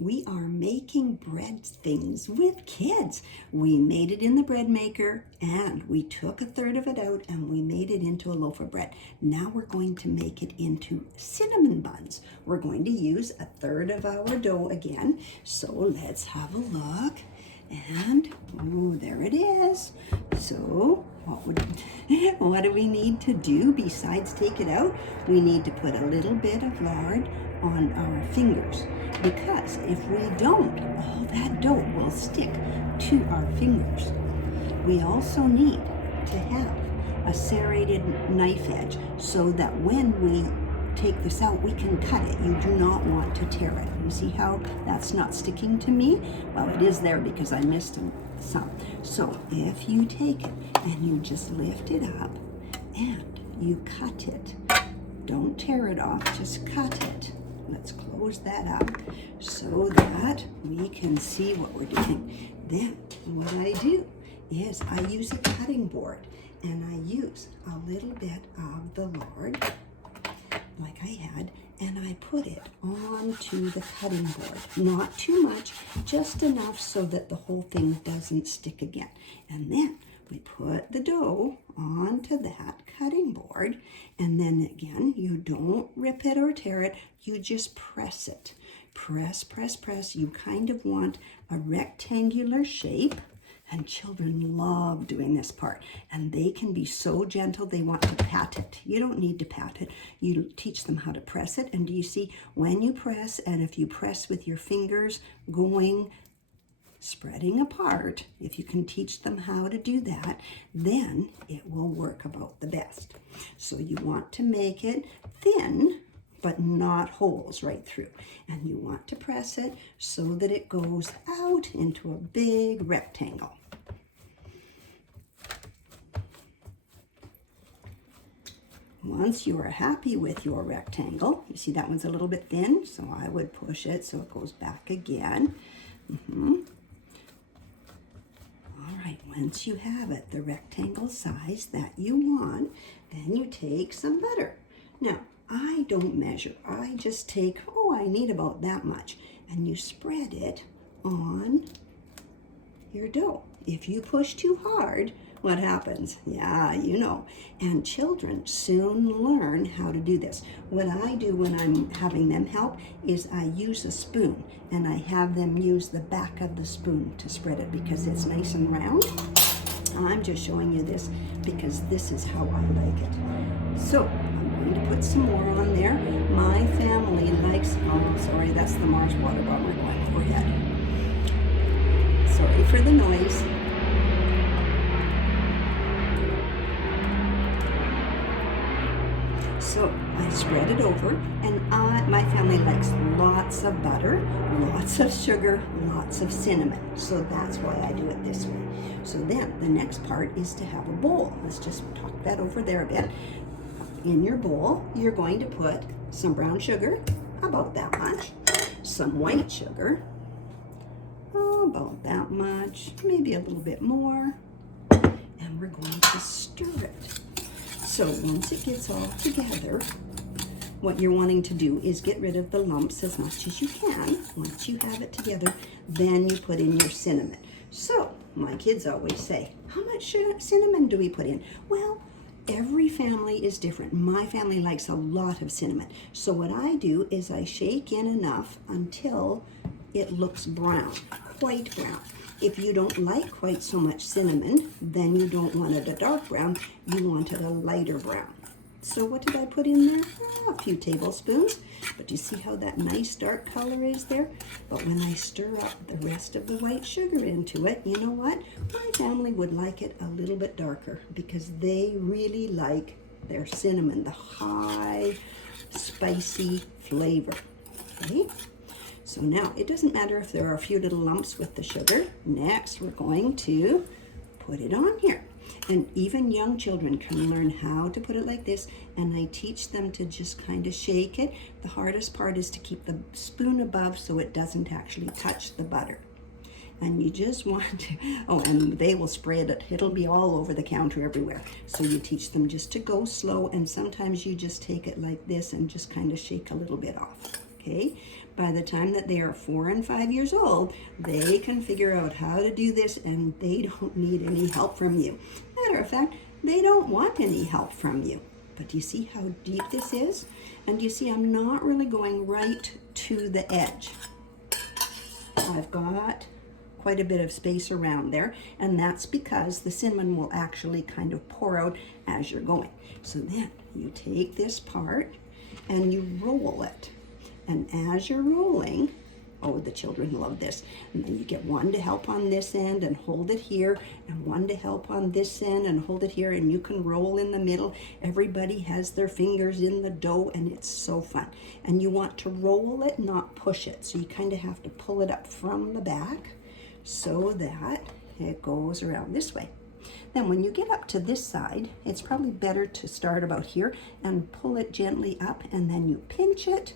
We are making bread things with kids. We made it in the bread maker and we took a third of it out and we made it into a loaf of bread. Now we're going to make it into cinnamon buns. We're going to use a third of our dough again. So let's have a look. And, oh, there it is. So, what do we need to do besides take it out? We need to put a little bit of lard on our fingers, because if we don't, all that dough will stick to our fingers. We also need to have a serrated knife edge so that when we take this out, we can cut it. You do not want to tear it. You see how that's not sticking to me? Well, it is there because I missed some. So if you take it and you just lift it up and you cut it, don't tear it off, just cut it. Let's close that up so that we can see what we're doing. Then what I do is I use a cutting board and I use a little bit of the lard like I had, and I put it onto the cutting board. Not too much, just enough so that the whole thing doesn't stick again. And then we put the dough onto that cutting board, and then again, you don't rip it or tear it, you just press it. Press, press, press. You kind of want a rectangular shape. And children love doing this part. And they can be so gentle, they want to pat it. You don't need to pat it. You teach them how to press it. And do you see, when you press, and if you press with your fingers going, spreading apart, if you can teach them how to do that, then it will work about the best. So you want to make it thin, but not holes right through. And you want to press it so that it goes out into a big rectangle. Once you are happy with your rectangle, you see that one's a little bit thin, so I would push it so it goes back again. All right, once you have it, the rectangle size that you want, then you take some butter. Now, I don't measure. I just take, I need about that much. And you spread it on your dough. If you push too hard, what happens? Yeah, you know. And children soon learn how to do this. What I do when I'm having them help is I use a spoon and I have them use the back of the spoon to spread it because it's nice and round. I'm just showing you this because this is how I like it. So I'm going to put some more on there. My family likes, sorry, that's the Mars water bomber going overhead. Sorry for the noise. So I spread it over, and my family likes lots of butter, lots of sugar, lots of cinnamon. So that's why I do it this way. So then the next part is to have a bowl. Let's just talk that over there a bit. In your bowl, you're going to put some brown sugar, about that much, some white sugar, about that much, maybe a little bit more, and we're going to stir it. So once it gets all together, what you're wanting to do is get rid of the lumps as much as you can. Once you have it together, then you put in your cinnamon. So my kids always say, how much cinnamon do we put in? Well, every family is different. My family likes a lot of cinnamon. So what I do is I shake in enough until it looks brown, quite brown. If you don't like quite so much cinnamon, then you don't want it a dark brown, you want it a lighter brown. So what did I put in there? A few tablespoons, but you see how that nice dark color is there? But when I stir up the rest of the white sugar into it, you know what? My family would like it a little bit darker because they really like their cinnamon, the high, spicy flavor. Okay? So now, it doesn't matter if there are a few little lumps with the sugar. Next, we're going to put it on here. And even young children can learn how to put it like this, and I teach them to just kind of shake it. The hardest part is to keep the spoon above so it doesn't actually touch the butter. And you just want to, and they will spray it. It'll be all over the counter everywhere. So you teach them just to go slow, and sometimes you just take it like this and just kind of shake a little bit off. okay? By the time that they are 4 and 5 years old, they can figure out how to do this and they don't need any help from you. Matter of fact, they don't want any help from you. But do you see how deep this is? And do you see I'm not really going right to the edge. I've got quite a bit of space around there, and that's because the cinnamon will actually kind of pour out as you're going. So then you take this part and you roll it. And as you're rolling, oh, the children love this. And then you get one to help on this end and hold it here, and one to help on this end and hold it here, and you can roll in the middle. Everybody has their fingers in the dough, and it's so fun. And you want to roll it, not push it. So you kind of have to pull it up from the back so that it goes around this way. Then when you get up to this side, it's probably better to start about here and pull it gently up, and then you pinch it.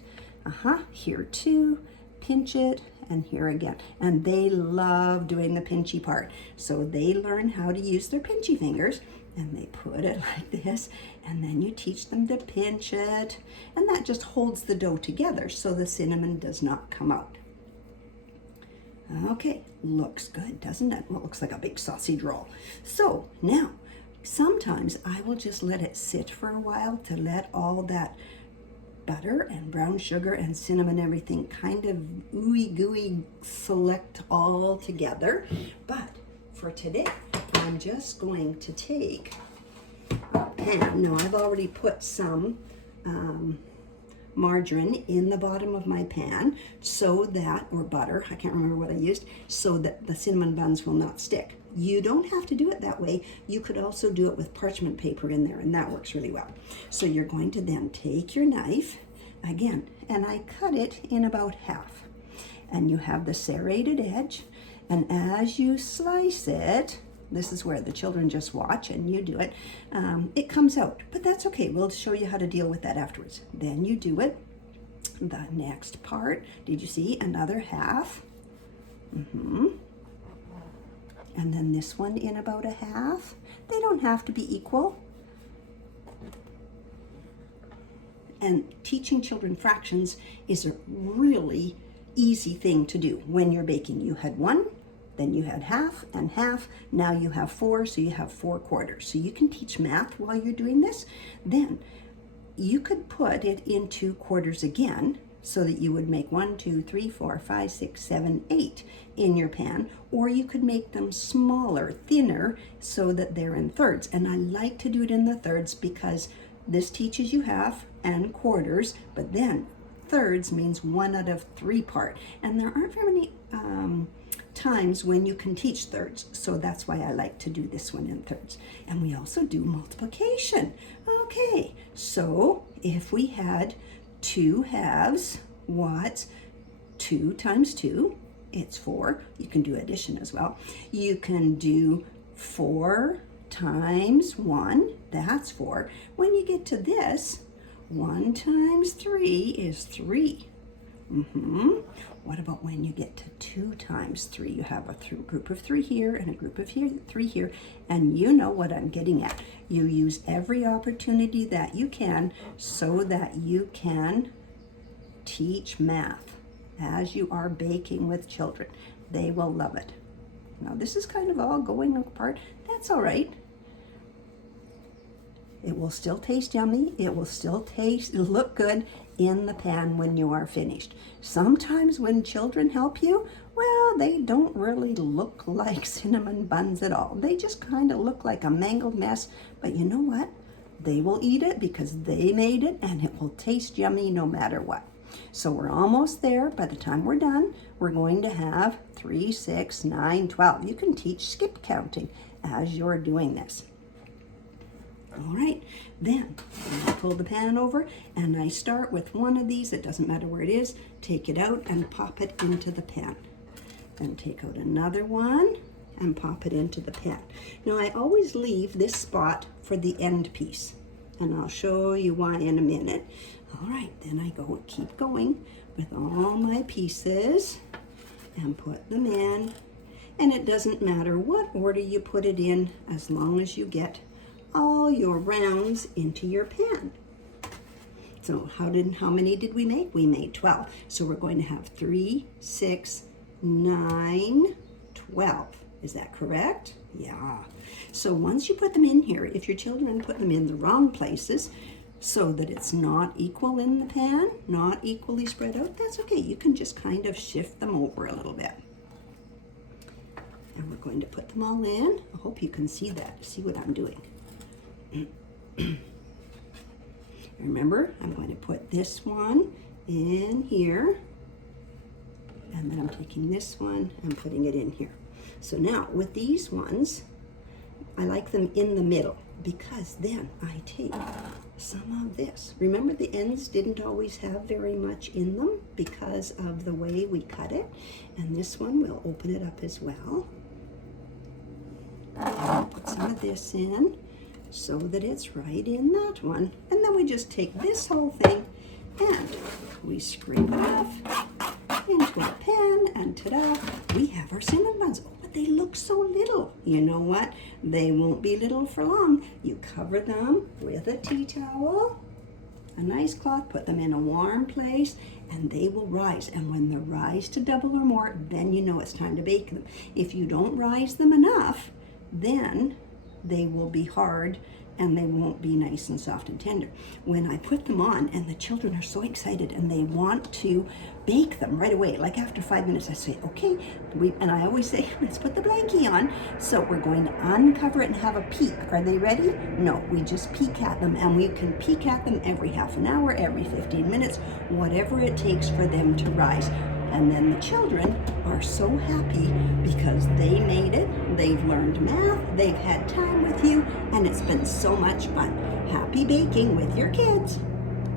Here too. Pinch it, and here again. And they love doing the pinchy part. So they learn how to use their pinchy fingers, and they put it like this, and then you teach them to pinch it, and that just holds the dough together so the cinnamon does not come out. Okay, looks good, doesn't it? Well, it looks like a big sausage roll. So now, sometimes I will just let it sit for a while to let all that butter and brown sugar and cinnamon, everything kind of ooey gooey select all together. But for today, I'm just going to take a pan. Now I've already put some margarine in the bottom of my pan so that, or butter, I can't remember what I used, so that the cinnamon buns will not stick. You don't have to do it that way. You could also do it with parchment paper in there, and that works really well. So you're going to then take your knife again, and I cut it in about half. And you have the serrated edge, and as you slice it, this is where the children just watch and you do it, it comes out. But that's okay. We'll show you how to deal with that afterwards. Then you do it. The next part, did you see? Another half. And then this one in about a half. They don't have to be equal. And teaching children fractions is a really easy thing to do when you're baking. You had 1, then you had half and half, now you have 4, so you have 4 quarters. So you can teach math while you're doing this. Then you could put it into quarters again, so that you would make 1, 2, 3, 4, 5, 6, 7, 8 in your pan, or you could make them smaller, thinner, so that they're in thirds. And I like to do it in the thirds because this teaches you half and quarters, but then thirds means 1 out of 3 part. And there aren't very many times when you can teach thirds, so that's why I like to do this one in thirds. And we also do multiplication. Okay, so if we had 2 halves, what's 2 times 2? It's 4. You can do addition as well. You can do 4 times 1, that's 4. When you get to this, 1 times 3 is 3. What about when you get to 2 times 3? You have a group of 3 here and a group of 3 here, and you know what I'm getting at. You use every opportunity that you can so that you can teach math as you are baking with children. They will love it. Now this is kind of all going apart. That's all right. It will still taste yummy. It will still look good in the pan when you are finished. Sometimes when children help you, well, they don't really look like cinnamon buns at all. They just kind of look like a mangled mess, but you know what? They will eat it because they made it, and it will taste yummy no matter what. So we're almost there. By the time we're done, we're going to have 3, 6, 9, 12. You can teach skip counting as you're doing this. All right, then I pull the pan over and I start with one of these. It doesn't matter where it is. Take it out and pop it into the pan. Then take out another one and pop it into the pan. Now I always leave this spot for the end piece, and I'll show you why in a minute. All right, then I keep going with all my pieces and put them in. And it doesn't matter what order you put it in as long as you get all your rounds into your pan. So how many did we make? We made 12. So we're going to have 3, 6, 9, 12. Is that correct? Yeah. So once you put them in here, if your children put them in the wrong places so that it's not equal in the pan, not equally spread out, that's okay. You can just kind of shift them over a little bit. And we're going to put them all in. I hope you can see that. See what I'm doing. Remember, I'm going to put this one in here, and then I'm taking this one and putting it in here. So now with these ones, I like them in the middle because then I take some of this. Remember, the ends didn't always have very much in them because of the way we cut it. And this one, we'll open it up as well. And put some of this in so that it's right in that one. And then we just take this whole thing and we scrape it off into our pan, and ta-da, we have our cinnamon buns. Oh, but they look so little. You know what? They won't be little for long. You cover them with a tea towel, a nice cloth, put them in a warm place, and they will rise. And when they rise to double or more, then you know it's time to bake them. If you don't rise them enough, then they will be hard and they won't be nice and soft and tender. When I put them on and the children are so excited and they want to bake them right away, like after 5 minutes, I say, okay, and I always say, let's put the blankie on. So we're going to uncover it and have a peek. Are they ready? No, we just peek at them, and we can peek at them every half an hour, every 15 minutes, whatever it takes for them to rise. And then the children are so happy because they made it, they've learned math, they've had time with you, and it's been so much fun. Happy baking with your kids.